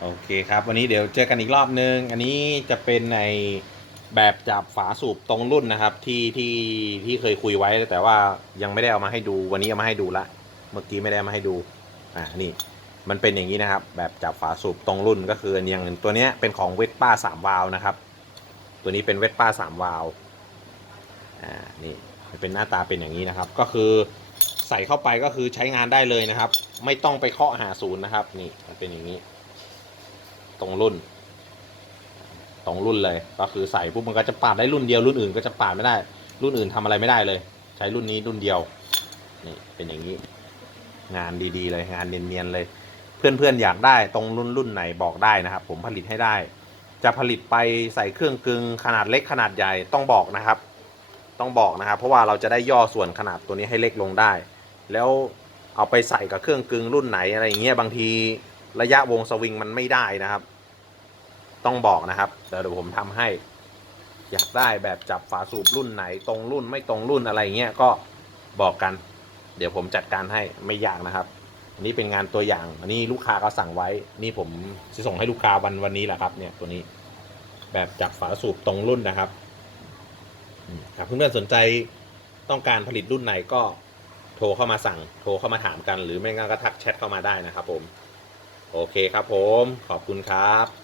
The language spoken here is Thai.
โอเคครับ วันนี้เดี๋ยวเจอกันอีกรอบนึง อันนี้จะเป็นในแบบจับฝาสูบตรงรุ่นนะครับ ที่ที่ที่เคยคุยไว้แต่ว่ายังไม่ได้เอามาให้ดูวันนี้เอามาให้ดูละ เมื่อกี้ไม่ได้ามาให้ดูอ่านี่มันเป็นอย่างนี้นะครับ แบบจับฝาสูบตรงรุ่นก็คืออันอย่างตัวเนี้ยเป็นของเวสป้าสามวาล์วนะครับ ตัวนี้เป็นเวสป้าสามวาล์วอ่านี่มันเป็นหน้าตาเป็นอย่างนี้นะครับ ก็คือใส่เข้าไปก็คือใช้งานได้เลยนะครับ ไม่ต้องไปเคาะหาศูนย์นะครับ นี่มันเป็นอย่างนี้ รงรุ่น ตรงรุ่นเลย ก็คือใส่ปุ๊บมันก็จะปาดได้รุ่นเดียวรุ่นอื่นก็จะปาดไม่ได้ รุ่นอื่นทำอะไรไม่ได้เลย ใช้รุ่นนี้รุ่นเดียวนี่เป็นอย่างนี้ งานดีๆ เลยงานเนียนๆเลย เพื่อนๆอยากได้ตรงรุ่นรุ่นไหนบอกได้นะครับ ผมผลิตให้ได้ จะผลิตไปใส่เครื่องกึงขนาดเล็กขนาดใหญ่ต้องบอกนะครับ ต้องบอกนะครับ เพราะว่าเราจะได้ย่อส่วนขนาดตัวนี้ให้เล็กลงได้ แล้วเอาไปใส่กับเครื่องกึงรุ่นไหนอะไรอย่างเงี้ยบางทีระยะวงสวิงมันไม่ได้นะครับ ต้องบอกนะครับเดี๋ยวผมทำให้ อยากได้แบบจับฝาสูบรุ่นไหน ตรงรุ่นไม่ตรงรุ่นอะไรเงี้ยก็บอกกัน เดี๋ยวผมจัดการให้ไม่ยากนะครับอันนี้เป็นงานตัวอย่าง อันนี้ลูกค้าเขาสั่งไว้ นี่ผมจะส่งให้ลูกค้าวันวันนี้แหละครับ เนี่ยตัวนี้ แบบจับฝาสูบตรงรุ่นนะครับหากเพื่อนๆสนใจต้องการผลิตรุ่นไหนก็โทรเข้ามาสั่ง โทรเข้ามาถามกัน หรือไม่งั้นก็ทักแชทเข้ามาได้นะครับผม โอเคครับผม ขอบคุณครับ